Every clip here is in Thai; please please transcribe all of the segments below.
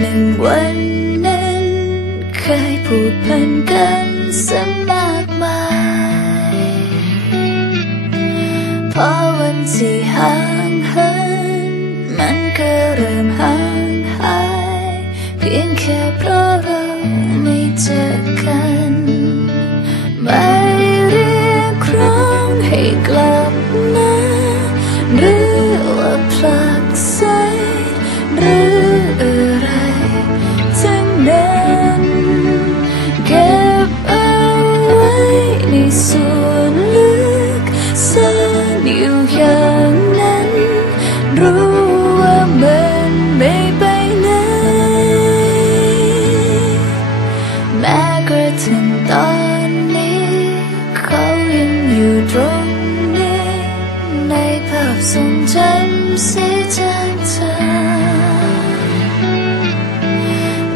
หนึ่งวันนั้น เคยผูกพันกันสักมากมายพอวันที่ห่างเหินมันก็เริ่มห่างหาย เพียงแค่เพราะเราไม่เจอกันไม่เรียกร้องให้กลับมาหรือว่าผลักไส ไม่ไปไหนแม้กระทั่งตอนนี้ เขายังอยู่ตรงนี้ ในภาพทรงจำสีจางเธอ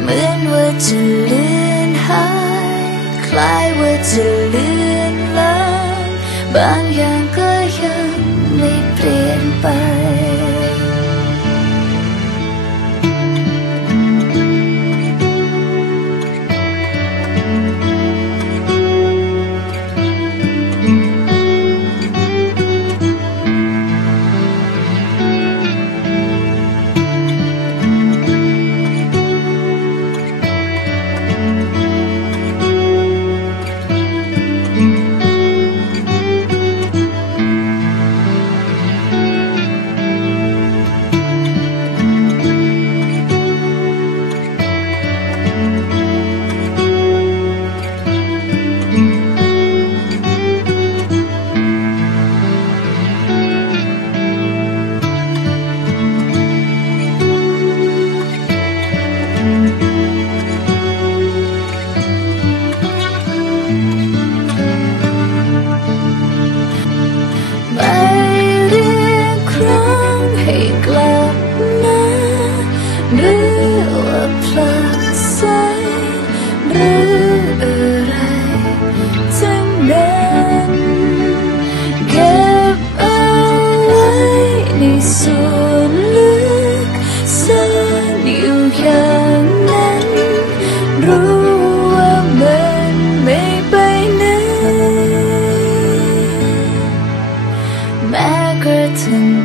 เหมือนว่าจะเลือนหาย คล้ายว่าจะเลือนลางบางอย่างก็ยังไม่เปลี่ยนไป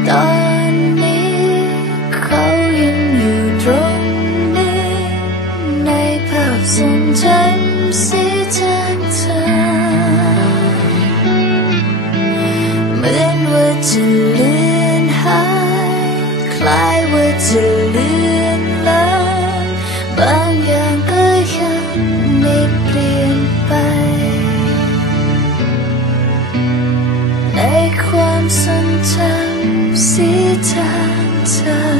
ตอนนี้เขายังอยู่ตรงนี้ ในภาพทรงจำสีจางเธอเหมือนว่าจะเลือนหายคล้ายว่าจะเลือนลางบางอย่างา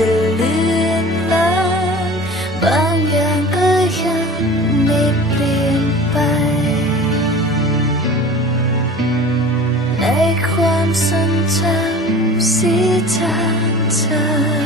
จะลืมนลางบางอย่างก็ยังไม่เปลี่ยนไป ในความทรงจำสีจางเธอ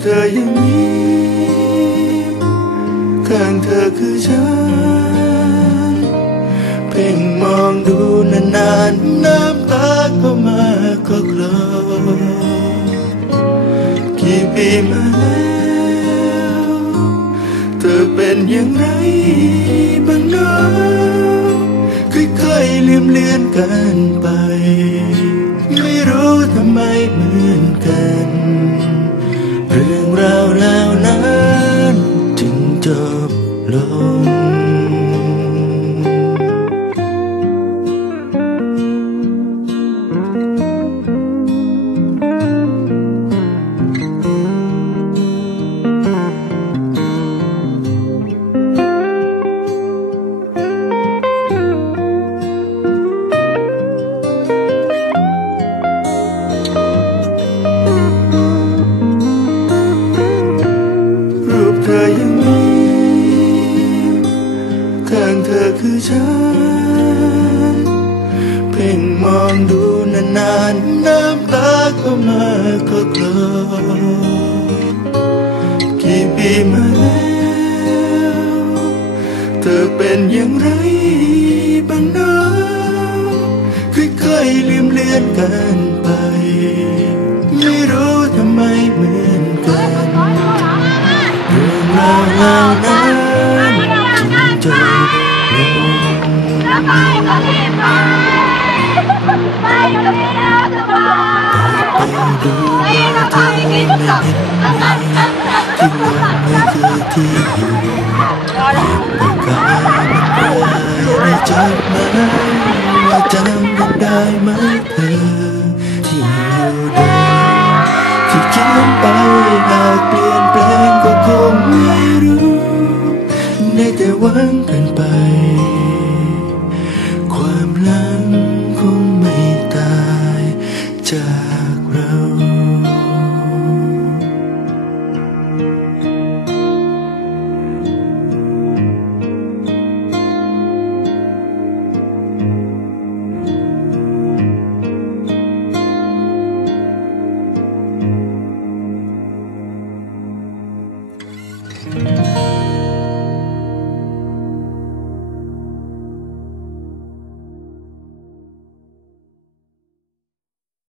เธอยังมีข้างเธอคือฉัน เพ่งมองดูนานๆน้ำตาก็มาก็คลอกี่ปีมาแล้วเธอเป็นอย่างไรบ้างนะค่อยๆลืมเลือนกันไป ไม่รู้ทำไมเหมือนกัน เรื่องราวแล้วนั้น ถึงจบลง คือฉัน เพ่งมองดูนานๆน้ำตาก็มาก็กลอกี่ปีมาแล้วเธอเป็นอย่างไรบ้างนะค่อยๆลืมเลือนกันไป ไม่รู้ทำไมเหมือนกันเรื่องราวเหล่านั้น ห็นไมที่วันไม่คือที่อยู่ไม่กล้าไม่กล้าไม่จดหมายว่าจำกันได้ไหมเธอที่อยู่เดิมที่เขียนไปหากเปลี่ยนแปลงก็คงไม่รู้ได้แต่หวังกันไป ค